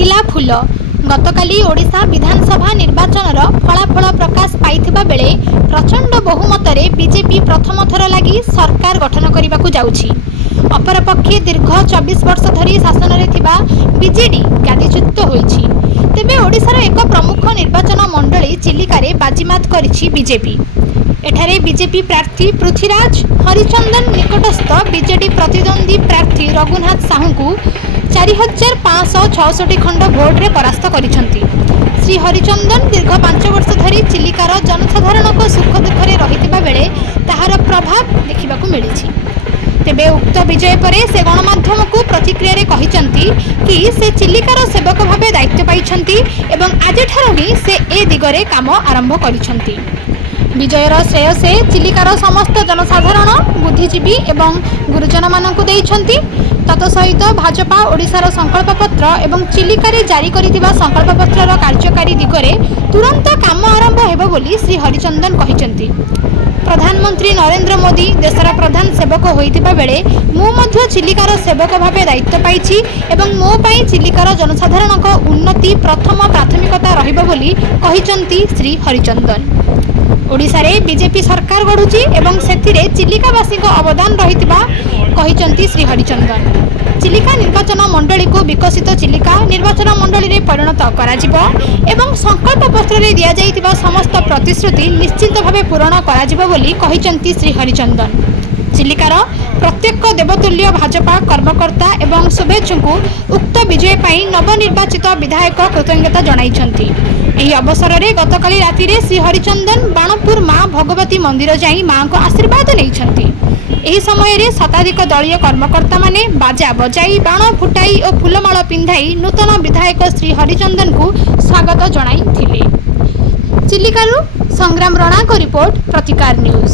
फुटिला फूल। गतकाली ओडिशा विधानसभा निर्वाचन फलाफल प्रकाश पाइथिबा बेले प्रचंड बहुमतरे बीजेपी प्रथम थर लगी सरकार गठन करने को जाउछि। अपरपक्षे दीर्घ 24 वर्ष धरी शासन में थिबा बीजेडी गादीच्युत होइछि। तेबे ओडिशार एक प्रमुख निर्वाचन मंडली चिलिकारे बाजीमात करिछि बीजेपी। एठारे बीजेपी प्रार्थी पृथ्वीराज हरिचंदन निकटस्थ बीजेडी प्रतिद्वंदी प्रार्थी रघुनाथ साहू को 4566 खंड भोट्रे परास्त करिसंती। श्री हरिचंदन दीर्घ 5 वर्ष धरी चिलिकार जनसाधारण को सुख दुखरे रहितिबा बेले ताहार प्रभाव देखिबाकू मिलिछि। तेबे उक्त विजय परे से गणमाध्यम को प्रतिक्रिया रे कहिसंती कि से चिलिकार सेवक भावे दायित्व पाइछंती एवं आजिठार ही से ए दिगरे काम आरंभ करिसंती। विजयर श्रेय से चिलिकार समस्त जनसाधारण बुद्धिजीवी एवं गुरुजन मानकु देइछंती। तत्सहित भाजपा ओडिशार संकल्पपत्र एवं चिलिकारे जारी करिथिबा संकल्पपत्रर कार्यकारी दिगरे तुरंत काम आरंभ हेबो बोली श्री हरिचंदन कहिसंती। प्रधानमंत्री नरेंद्र मोदी देशर प्रधान सेवक होइथिबा बेले मु मध्य चिलिकार सेवक भावे दायित्व पाइछि एवं मो पई चिलिकार जनसाधारणक उन्नति प्रथम प्राथमिकता रहिबो बोली कहिसंती श्री हरिचंदन। ओडिशा रे बीजेपी सरकार गढ़ुची एवं सेथिरे चिलिकावासी अवदान रहितिबा कहिसंती श्री हरिचंदन। चिलिका निर्वाचन मंडली को विकसित चिलिका निर्वाचन मंडली रे परिणत कराजिबो एवं संकल्प पत्र रे दिया जाइतिबा समस्त प्रतिश्रुति निश्चित भावे पूरण कराजिबो बोली कहिसंती श्री हरिचंदन। चिलिकार प्रत्येक देवतुल्य भाजपा कर्मकर्ता एवं शुभेच्छुଙ୍କୁ उक्त विजय पाई नवनिर्वाचित विधायक कृतज्ञता जणाइछंती। ଏହି ଅବସରରେ ଗତକାଲି ରାତିରେ ଶ୍ରୀ ହରିଚନ୍ଦନ ବାଣପୁର ମା ଭଗବତୀ ମନ୍ଦିର ଯାଇ ମାଙ୍କ ଆଶୀର୍ବାଦ ନେଇଛନ୍ତି। ଏହି ସମୟରେ ଶତାଧିକ ଦଳୀୟ କର୍ମକର୍ତ୍ତାମାନେ ବାଜା ବଜାଇ ବାଣ ଫୁଟାଇ ଓ ଫୁଲମାଳ ପିନ୍ଧାଇ ନୂତନ ବିଧାୟକ ଶ୍ରୀ ହରିଚନ୍ଦନଙ୍କୁ ସ୍ୱାଗତ ଜଣାଇଥିଲେ। ଚିଲିକାରୁ ସଂଗ୍ରାମ ରଣାଙ୍କ ରିପୋର୍ଟ ପ୍ରତିକାର ନ୍ୟୁଜ।